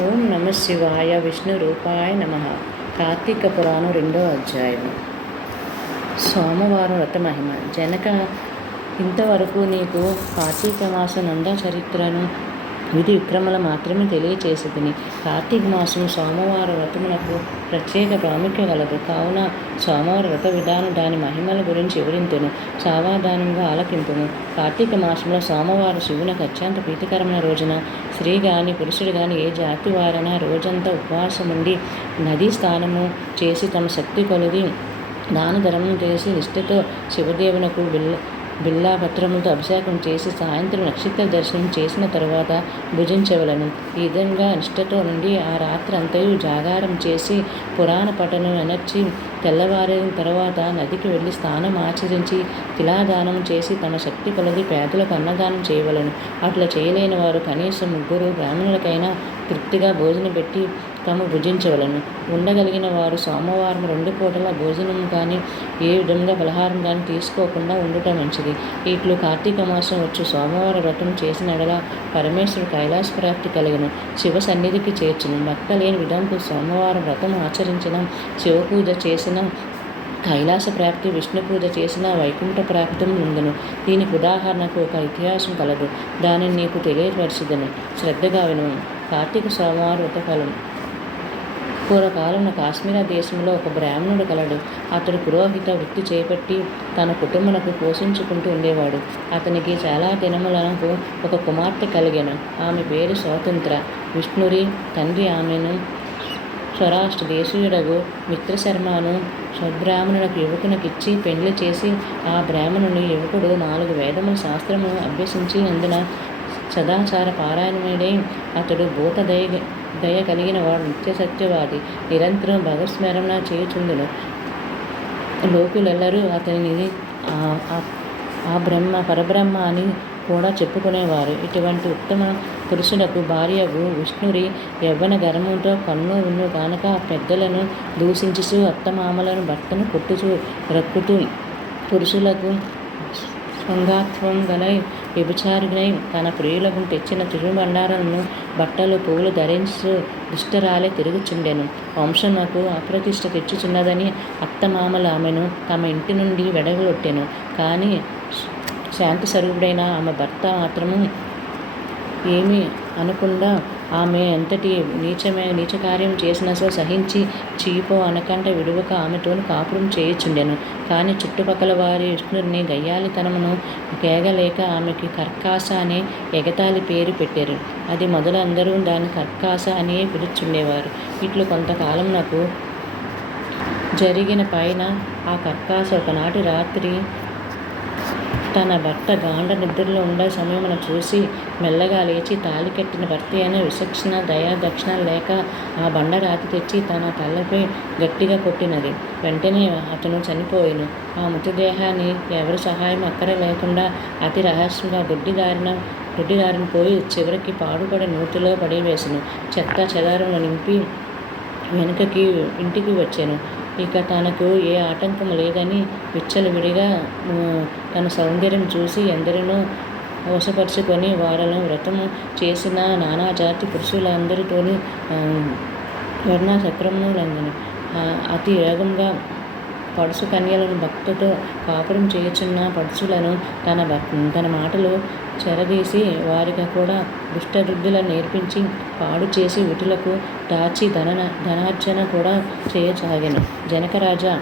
ఓం నమ శివాయ విష్ణు రూపాయ నమ. కార్తీక పురాణం రెండో అధ్యాయం. సోమవారం వ్రత మహిమ. జనక ఇంతవరకు నీకు కార్తీక మాస నంద చరిత్రను విధి విక్రమల మాత్రమే తెలియచేసేదని. కార్తీక మాసం సోమవార వ్రతమునకు ప్రత్యేక ప్రాముఖ్యం కలదు. కావున సోమవార వ్రత విధానం దాని మహిమల గురించి వివరింతును. సావాధానంగా ఆలకింపును కార్తీక మాసంలో సోమవారం శివునికి అత్యంత ప్రీతికరమైన రోజున స్త్రీ కానీ పురుషుడు కానీ ఏ జాతి వారైనా రోజంతా ఉపవాసం ఉండి నదీ స్నానము చేసి తమ శక్తి కొలిది దాన ధర్మం చేసి నిష్ఠతో శివదేవునకు వెళ్ళ బిల్లాపత్రములతో అభిషేకం చేసి సాయంత్రం నక్షత్ర దర్శనం చేసిన తరువాత భుజించవలను. ఈ విధంగా నిష్ఠతో నుండి ఆ రాత్రి అంతయు జాగారం చేసి పురాణ పఠనం ఎనర్చి తెల్లవారిన తర్వాత నదికి వెళ్ళి స్నానం ఆచరించి తిలాదానం చేసి తమ శక్తి కొలది పేదలకు అన్నదానం చేయవలను. అట్లా చేయలేని వారు కనీసం ముగ్గురు బ్రాహ్మణులకైనా తృప్తిగా భోజనం పెట్టి తాము భుజించవలను. ఉండగలిగిన వారు సోమవారం రెండు పూటల భోజనం కానీ ఏ విధంగా బలహారం కానీ తీసుకోకుండా ఉండటం మంచిది. ఇట్లు కార్తీక మాసం వచ్చి. సోమవారం వ్రతం చేసిన ఎడలా పరమేశ్వరుడు కైలాస ప్రాప్తి కలిగను. శివ సన్నిధికి చేర్చును. భక్త లేని విధంకు సోమవారం వ్రతం ఆచరించిన. శివ పూజ చేసిన కైలాస ప్రాప్తి విష్ణు పూజ చేసిన వైకుంఠ ప్రాప్తం ఉందను దీనికి ఉదాహరణకు ఒక ఇతిహాసం కలదు. దానిని నీకు తెలియపరచుదను శ్రద్ధగా విను. కార్తీక సోమవారం వ్రతఫలం. పూర్వకాలంలో కాశ్మీర దేశంలో ఒక బ్రాహ్మణుడు కలడు. అతడు పురోహిత వృత్తి చేపట్టి తన కుటుంబనకు పోషించుకుంటూ ఉండేవాడు. అతనికి చాలా దినములకు ఒక కుమార్తె కలిగాను. ఆమె పేరు స్వాతంత్ర. విష్ణురి తండ్రి ఆమెను స్వరాష్ట్ర దేశీయుడగు మిత్రశర్మను స్వబ్రాహ్మణులకు యువకునికిచ్చి పెండ్లి చేసి ఆ బ్రాహ్మణుని యువకుడు నాలుగు వేదముల శాస్త్రము అభ్యసించి అందున సదాచార పారాయణుడై అతడు భూత దయ కలిగిన వాడు నిత్య సత్యవాది. నిరంతరం భగవత్స్మరణ చేయుచుండును లోకులెల్లరూ అతనిని ఆ- బ్రహ్మ పరబ్రహ్మ అని కూడా చెప్పుకునేవారు. ఇటువంటి ఉత్తమ పురుషులకు భార్యకు విష్ణురి యవ్వన గర్మంతో కన్ను ఉన్ను కానక పెద్దలను దూషించుచు అత్తమామలను భర్తను కొట్టుచు రక్కుతూ పురుషులకు సంగాత్వం గలై వ్యభిచారినై తన ప్రియులకు తెచ్చిన తిరుమండారాలను బట్టలు పువ్వులు ధరించు దుష్టరాలే తిరుగుచుండెను. వంశమునకు అప్రతిష్ట తెచ్చుచున్నదని అత్తమామల ఆమెను తమ ఇంటి నుండి వెడగొట్టెను. కానీ శాంతి స్వరూపుడైన ఆమె భర్త మాత్రము ఏమీ అనకుండా ఆమె ఎంతటి నీచమే నీచ కార్యం చేసినా సో సహించి చీపో అనకంట విడువక ఆమెతో కాపురం చేయుచుండెను. కానీ చుట్టుపక్కల వారి విష్ణుని గయ్యాలితనమును కేగలేక ఆమెకి కర్కాస అనే ఎగతాళి పేరు పెట్టారు. అది మొదలు అందరూ దాని కర్కాస అని పిలుచుండేవారు. ఇట్లు కొంతకాలం నాకు జరిగిన పైన ఆ కర్కాస ఒకనాటి రాత్రి తన భర్త గాండ నిద్రలో ఉండే సమయమును చూసి మెల్లగా లేచి తాళి కట్టిన భర్త అయిన విచక్షణ దయా దక్షిణ లేక ఆ బండ రాతి తెచ్చి తన తలపై గట్టిగా కొట్టినది. వెంటనే అతను చనిపోయిను. ఆ మృతదేహాన్ని ఎవరి సహాయం అక్కర లేకుండా అతి రహస్యంగా గుడ్డిదారిన గుడ్డిదారిన పోయి చివరికి పాడుపడి నూతిలో పడివేసాను చెత్త చెదారంలో నింపి వెనుకకి ఇంటికి వచ్చాను. ఇక తనకు ఏ ఆటంకం లేదని విచ్చలవిడిగా తన సౌందర్యం చూసి ఎందరినో వశపరుచుకొని వారిలో వ్రతము చేసిన నానాజాతి పురుషులందరితోని ఆ, వర్ణ చక్రమును రంగును అతి వేగంగా పడుసు కన్యలను భక్తితో కాపురం చేయుచున్న పడుచులను తన భక్- తన మాటలు చెరదీసి వారికి కూడా దుష్టవృద్ధులను నేర్పించి పాడు చేసి విటులకు దాచి ధన ధనార్జన కూడా చేయసాగాను. జనకరాజా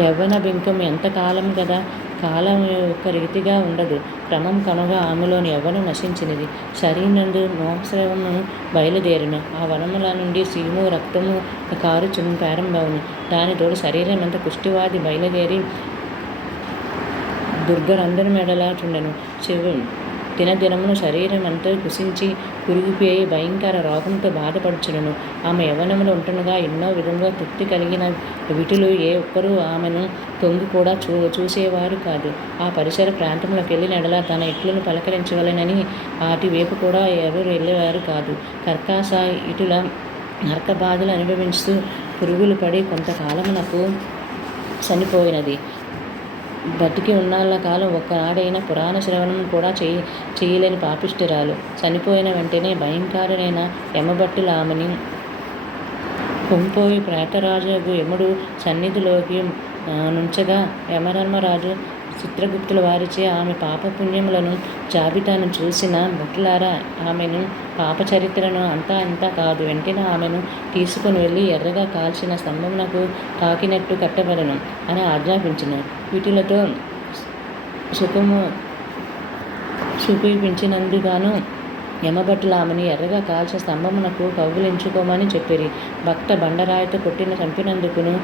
యవ్వన బింకం ఎంతకాలం కదా కాలం యొక్క రీతిగా ఉండదు. క్రమం కనుగా ఆమెలోని ఎవరు నశించినది. శరీరందు మోక్షము బయలుదేరిన. ఆ వనముల నుండి సీము రక్తము కారుచున్న ప్రారంభమును. దాని తోడు శరీరం అంత కుష్టివాది బయలుదేరి దుర్గరంధన మెడలాచుండెను శివు దినదినమును శరీరం అంతా కుసించి కురిగిపోయి భయంకర రోగంతో బాధపడుచును ఆమె యవనములో ఉంటుండగా ఎన్నో విధంగా తృప్తి కలిగిన విటులు ఏ ఒక్కరూ ఆమెను తొంగి కూడా చూ చూసేవారు కాదు. ఆ పరిసర ప్రాంతంలోకి వెళ్ళిన ఎడల తన ఇట్లను పలకరించవలెనని వాటి వైపు కూడా ఎవరు వెళ్ళేవారు కాదు. కర్కాస ఇటుల నరక బాధలు అనుభవిస్తూ పురుగులు పడి కొంతకాలమునకు చనిపోయినది. బతికి ఉన్నాళ్ళ కాలం ఒక్కనాడైనా పురాణ శ్రవణం కూడా చేయ చేయలేని పాపిష్టిరాలు. చనిపోయిన వెంటనే భయంకరులైన యమభట్టులు ఆమెని కుంపోయి ప్రేతరాజు యముడు సన్నిధిలోకి నుంచగా యమధర్మరాజు చిత్రగుప్తుల వారిచే ఆమె పాపపుణ్యములను జాబితాను చూసిన భటులారా ఆమెను పాప చరిత్రను అంతా అంతా కాదు వెంటనే ఆమెను తీసుకుని వెళ్ళి ఎర్రగా కాల్చిన స్తంభమునకు తాకినట్టు కట్టబడను అని ఆజ్ఞాపించను. వీటిలతో సుఖము చూపించినందుగాను యమభట్టులు ఆమెను ఎర్రగా కాల్చిన స్తంభమునకు కౌగులించుకోమని చెప్పిరి. భక్త బండరాయితో కొట్టిన చంపినందుకును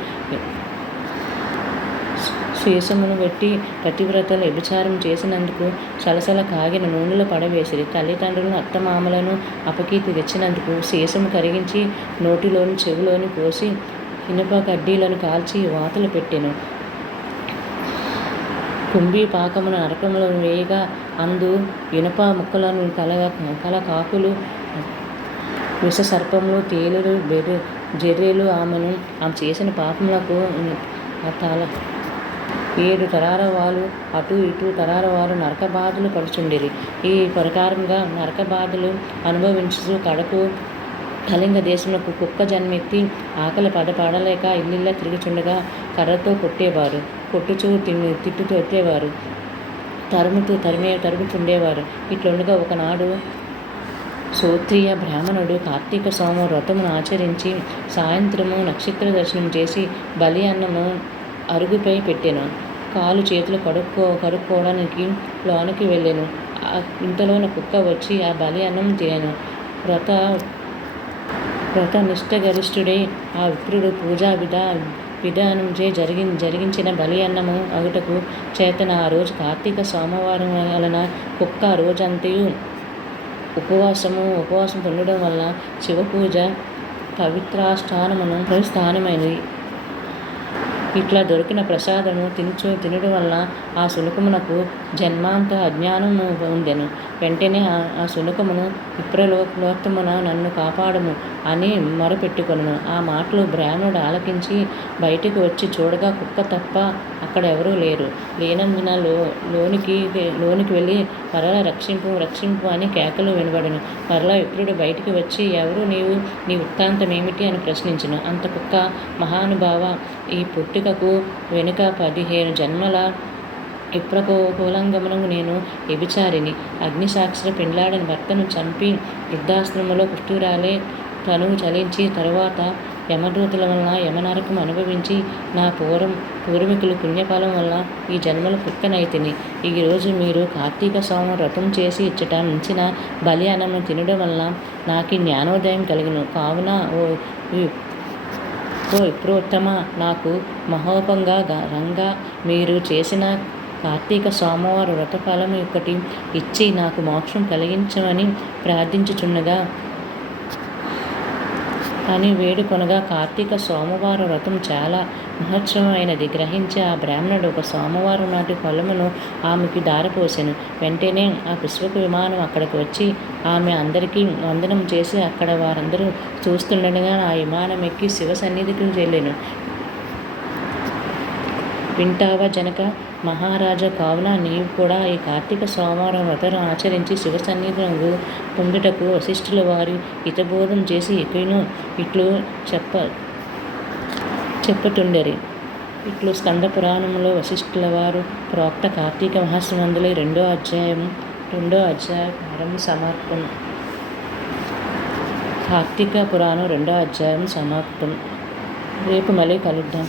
శేషమును పెట్టి పతివ్రతలు వ్యభిచారం చేసినందుకు సలసల కాగిన నూనెలో పడవేసిరి. తల్లిదండ్రులను అత్తమామలను అపకీర్తి తెచ్చినందుకు శేషము కరిగించి నోటిలోని చెవిలోని పోసి ఇనుప కడ్డీలను కాల్చి వాతలు పెట్టెను. కుంభీ పాకమును నరకంలో వేయగా అందు ఇనుప ముక్కలను కల కల కాకులు విష సర్పములు తేలులు బెర్రె ఆమెను ఆమె చేసిన పాపములకు తల ఏడు తరాల వాళ్ళు అటు ఇటు తరాల వారు నరక బాధలు పడుచుండిరి. ఈ ప్రకారంగా నరక బాధలు అనుభవించు కడకు కళింగ దేశంలో కుక్క జన్మెత్తి ఆకలి పడపడలేక ఇల్లిల్లా తిరుగుచుండగా కర్రతో కొట్టేవారు. కొట్టుచూ తిని తిట్టుతూ ఎత్తేవారు. తరుముతూ తరిమే తరుగుతుండేవారు. ఇట్లుండగా ఒకనాడు శోత్రియ బ్రాహ్మణుడు కార్తీక సోమ వ్రతమును ఆచరించి సాయంత్రము నక్షత్ర దర్శనం చేసి బలి అన్నము అరుగుపై పెట్టాను. కాలు చేతులు కడుక్కో కడుక్కోవడానికి లోనికి వెళ్ళాను. ఇంతలోన కుక్క వచ్చి ఆ బలి అన్నం తినాను. వ్రత వ్రత నిష్టగరిష్ఠుడై ఆ విప్రుడు పూజా విధా విధానంచే జరిగి జరిగించిన బలి అన్నము అగుటకు చేతన ఆ రోజు కార్తీక సోమవారం వలన కుక్క ఆ రోజంతయు ఉపవాసము ఉపవాసం పొందడం వల్ల శివపూజ పవిత్రాస్థానమును స్థానమైనది ఇట్లా దొరికిన ప్రసాదము తినుచు తినడం వల్ల ఆ శునకమునకు జన్మాంత అజ్ఞానము ఉండెను. వెంటనే ఆ ఆ శునకమును విప్రలోక్లోత్తమున నన్ను కాపాడము అని మొరపెట్టుకొను ఆ మాటలు బ్రాహ్మణుడు ఆలకించి బయటికి వచ్చి చూడగా కుక్క తప్ప అక్కడ ఎవరూ లేరు. లేనందున లో లోనికి లోనికి వెళ్ళి మరల రక్షింపు రక్షింపు అని కేకలు వినబడను. మరలా విప్రుడు బయటికి వచ్చి ఎవరు నీవు? నీ వృత్తాంతం ఏమిటి? అని ప్రశ్నించను. అంత కుక్క మహానుభావ ఈ పుట్టుకకు వెనుక పదిహేను జన్మల విప్రకోకులంగమునకు నేను వ్యభిచారిని. అగ్నిసాక్షర పెండ్లాడని భర్తను చంపి వృద్ధాశ్రమంలో కుష్ఠురాలే తనువు చలించి తరువాత యమదూతల వలన యమనరకం అనుభవించి నా పూర్వం పూర్వీకులు పుణ్యఫలం వల్ల ఈ జన్మలు పుక్కనైతిని ఈరోజు మీరు కార్తీక సోమం వ్రతం చేసి ఇచ్చట మించిన బలి అన్నం తినడం వల్ల నాకు జ్ఞానోదయం కలిగిన. కావున ఓ ఓ విప్రోత్తమ నాకు మహోపంగా రంగా మీరు చేసిన కార్తీక సోమవార వ్రతఫలం ఒకటి ఇచ్చి నాకు మోక్షం కలిగించమని ప్రార్థించుచున్నగా అని వేడుకొనగా కార్తీక సోమవార వ్రతం చాలా మహోత్సవమైనది. గ్రహించి ఆ బ్రాహ్మణుడు ఒక సోమవారం నాటి కొలమును ఆమెకి దారిపోసాను. వెంటనే ఆ పుష్పక విమానం అక్కడికి వచ్చి ఆమె అందరికీ వందనం చేసి అక్కడ వారందరూ చూస్తుండగా ఆ విమానం ఎక్కి శివ సన్నిధికి వెళ్ళాను. వింటావా జనక? మహారాజా కావున నీవు కూడా ఈ కార్తీక సోమవారం వ్రతం ఆచరించి శివ సన్నిధులకు పొందుటకు వశిష్ఠుల వారి హితబోధం చేసి ఎక్కను ఇట్లు చెప్ప చెప్పుతుండరి. ఇట్లు స్కంద పురాణంలో వశిష్ఠుల వారు ప్రోక్త కార్తీక మహాస్మందులో రెండో అధ్యాయం రెండో అధ్యాయం సమాప్తం. కార్తీక పురాణం రెండో అధ్యాయం సమాప్తం. రేపు మళ్ళీ కలుద్దాం.